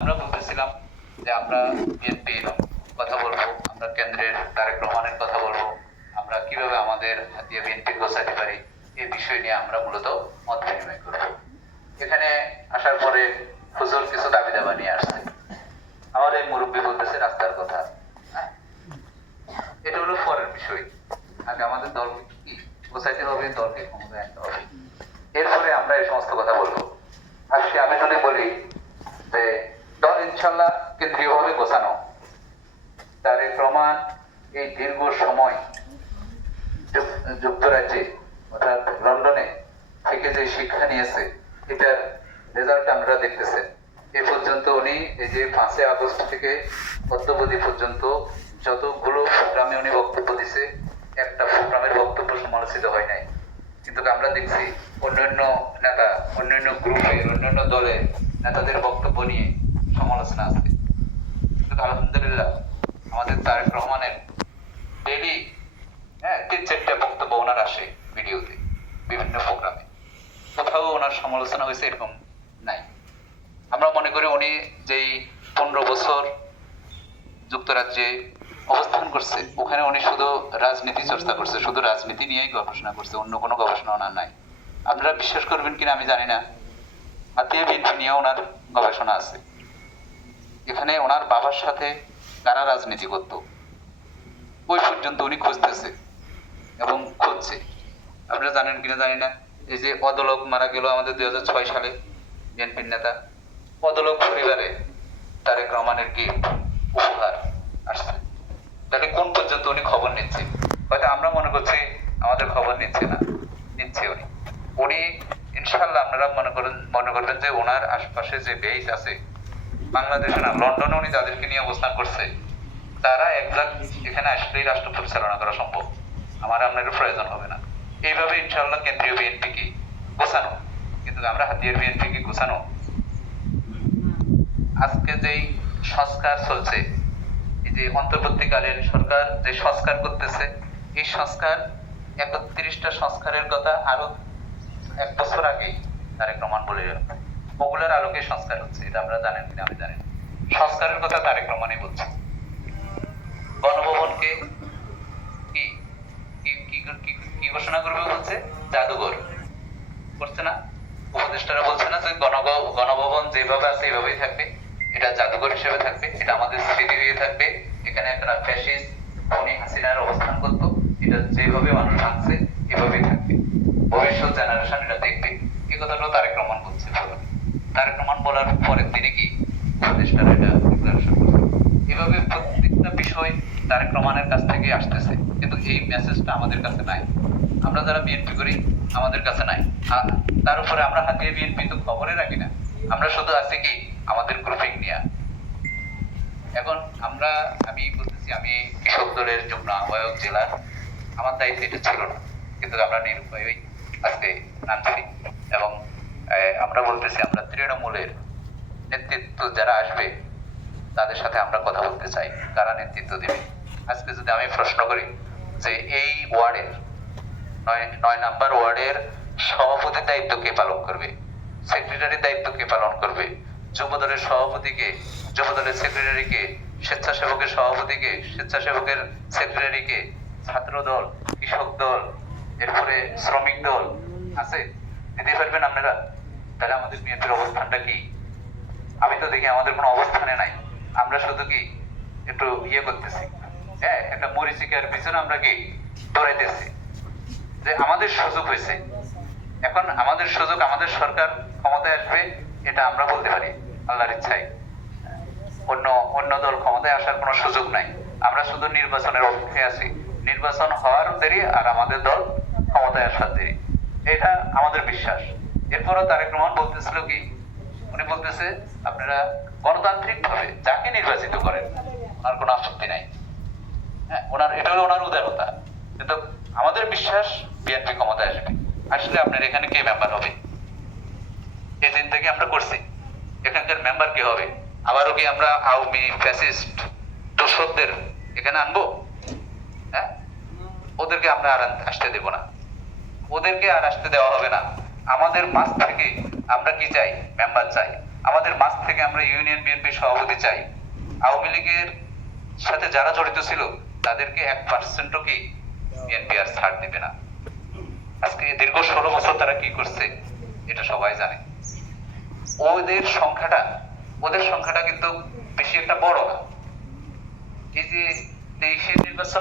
আমরা বলতেছিলাম যে আমরা বিএনপির কথা বলবো, আমরা কেন্দ্রের তারেক রহমানের কথা বলবো, আমরা কিভাবে আমাদের হাতিয়া বিএনপি গোছাতে পারি এই বিষয় নিয়ে আমরা মূলত মত বিনিময় করবো। এখানে আসার পরে হুজুর কিছু দাবি দাবা নিয়ে আসছে। আমার এই মুরব্বী বলতেছে রাস্তার কথা। এটা হলো পরের বিষয়। আগে আমাদের দলকে কি গোছাইতে হবে, দলকে ক্ষমতায় আনতে হবে, এরপরে আমরা এই সমস্ত কথা বলবো। আজকে আমি যদি বলি যে দল ইনশাল্লাহ কেন্দ্রীয়ভাবে গোছানো, তারেক রহমান এই দীর্ঘ সময় যুক্তরাজ্যে অর্থাৎ লন্ডনে থেকে যে শিক্ষা নিয়েছে এটার রেজাল্ট আমরা দেখতেছেন। এ পর্যন্ত উনি এই যে 5 আগস্ট থেকে অদ্যবধি পর্যন্ত যতগুলো প্রোগ্রামে উনি বক্তব্য দিছে, একটা প্রোগ্রামের বক্তব্য সমালোচিত হয় নাই। কিন্তু আমরা দেখছি অন্যান্য নেতা, অন্যান্য গ্রুপের, অন্যান্য দলের নেতাদের বক্তব্য নিয়ে সমালোচনা আছে। কিন্তু আলহামদুলিল্লাহ আমাদের তারেক রহমানের ডেইলি 3-4টা বক্তব্য ওনার আসে ভিডিওতে, বিভিন্ন প্রোগ্রামে। কোথাও ওনার সমালোচনা হয়েছে এরকম নাই। আমরা মনে করি উনি যেই 15 বছর যুক্তরাজ্যে অবস্থান করছে, ওখানে উনি শুধু রাজনীতি চর্চা করছে, শুধু রাজনীতি নিয়েই গবেষণা করছে, অন্য কোনো গবেষণা ওনার নাই। আপনারা বিশ্বাস করবেন কিনা আমি জানি না, হাতিয়া বিএনপি নিয়ে ওনার গবেষণা আছে। এখানে ওনার বাবার সাথে কারা রাজনীতি করতো ওই পর্যন্ত উনি খুঁজতেছে এবং খুঁজছে। আপনারা জানেন কিনা জানি না, এই যে অদলক মারা গেল আমাদের 2006 সালে বিএনপির নেতা, অদলক পরিবারে তারেক রহমানের গিফট উপহার আসছে। তাহলে কোন পর্যন্ত উনি খবর নিচ্ছে? হয়তো আমরা মনে করছি আমাদের খবর নিচ্ছে না, নিচ্ছে উনি। উনি ইনশাআল্লাহ আপনারা মনে করবেন যে ওনার আশপাশে যে বেস আছে বাংলাদেশে না, লন্ডনে উনি যাদেরকে নিয়ে অবস্থান করছে তারা একজাক্ট এখানে আসলেই রাষ্ট্র পরিচালনা করা সম্ভব। আমার আপনার প্রয়োজন হবে না। এইভাবে ইনশাআল্লাহ কেন্দ্রীয় বিএনপি কি গোছানো, কিন্তু আমরা হাতিয়ার বিএনপি কি গোছানো। আজকে যেই সংস্কার চলছে, এই যে অন্তর্বর্তীকালীন সরকার যে সংস্কার করতেছে, এই সংস্কার 31টা সংস্কারের কথা আরো 1 বছর আগেই তারেক রহমান বলে গেল। ওগুলোর আলোকে সংস্কার হচ্ছে, এটা আমরা জানেন কিনা আমি জানি। সংস্কারের কথা তারেক রহমানই বলছে। গণভবনকে কি কি ঘোষণা করবে বলছে? জাদুঘর করছে না? উপদেষ্টারা বলছে না যে গণভবন যেভাবে আছে এইভাবেই থাকবে, এটা জাদুঘর হিসেবে থাকবে, এটা আমাদের স্মৃতি হয়ে থাকবে। এখানে একটা ফ্যাসিস্ট উনি হাসিনার অবস্থান করতো, এটা যেভাবে মানুষ ভাঙছে এভাবেই থাকবে, ভবিষ্যৎ জেনারেশন এটা দেখবে। এই কথাটাও তারেক রহমান বলছে। তারেক রহমান বলার পরের দিনে কি উপদেষ্টারা এটা ডিক্লারেশন করছে। এভাবে প্রত্যেকটা বিষয় তারেক রহমানের কাছ থেকে আসতেছে, কিন্তু এই মেসেজটা আমাদের কাছে নাই। আমরা যারা বিএনপি করি আমাদের কাছে নাই। তার উপরে আমরা হাতিয়া বিএনপি তো খবরে রাখি না, আমরা শুধু আছি কি আমাদের গ্রুপিং নিয়ে। এখন আমি বলতেছি, আমি কৃষক দলের যুগ্ম আহ্বায়ক জেলার, আমার দায়িত্ব এটা ছিল না, কিন্তু আমরা নিরুপায় আজকে নামছি এবং আমরা বলতেছি আমরা তৃণমূলের নেতৃত্ব যারা আসবে তাদের সাথে আমরা কথা বলতে চাই, কারা নেতৃত্ব দেবে। আজকে যদি আমি প্রশ্ন করি যে এই ওয়ার্ডের 9 নাম্বার ওয়ার্ডের সভাপতির দায়িত্ব কে পালন করবে, সেক্রেটারির দায়িত্ব কে পালন করবে, যুবদলের সভাপতিকে, যুবদলের সেক্রেটারিকে, স্বেচ্ছাসেবকের সভাপতিকে, স্বেচ্ছাসেবকের সেক্রেটারিকে, ছাত্র দল, কৃষক দল, এরপরে শ্রমিক দল আছে, দিতে পারবেন আপনারা? তাহলে আমাদের বিএনপির অবস্থানটা কি? আমি তো দেখি আমাদের কোনো অবস্থানে নাই। আমরা শুধু কি একটু করতেছি, একটা মরিচিকার পিছনে আমরা কি দৌড়াইতেছি যে আমাদের সুযোগ হয়েছে। এখন আমাদের সুযোগ, আমাদের সরকার ক্ষমতায় আসবে, এটা আমরা বলতে পারি আল্লাহর ইচ্ছায়। অন্য দল ক্ষমতায় আসার কোনো সুযোগ নাই। আমরা শুধু নির্বাচনের অপেক্ষায় আছি, নির্বাচন হওয়ার দেরি আর আমাদের দল ক্ষমতায় আসার দেরি, এটা আমাদের বিশ্বাস। এরপরও তারেক রহমান বলতেছিল কি, উনি বলতেছে আপনারা গণতান্ত্রিক ভাবে যাকে নির্বাচিত করেন ওনার কোনো আপত্তি নাই। ওনার এটা হলো ওনার উদারতা। কিন্তু আমাদের বিশ্বাস বিএনপি ক্ষমতায় আসবে। আসলে আপনার এখানে কে মেম্বার হবে? এই চিন্তা কি আমরা করছি? এখানকার মেম্বার কে হবে? আবারও কি আমরা আওয়ামী ফ্যাসিস্ট দোসরদের এখানে আনবো? ওদেরকে আমরা আর আসতে দেব না, ওদেরকে আর আসতে দেওয়া হবে না। আমাদের মাঝ থেকে আমরা কি চাই? মেম্বার চাই। আমাদের মাঝ থেকে আমরা ইউনিয়ন বিএনপি সভাপতি চাই। আওয়ামী লীগের সাথে যারা জড়িত ছিল তাদেরকে 1% কি বিএনপি আর ছাড় দিবে না। আজকে দীর্ঘ 16 বছর তারা কি করছে এটা সবাই জানে। ওদের সংখ্যাটা কিন্তু বেশি একটা বড় না। এই যে 23-এর নির্বাচন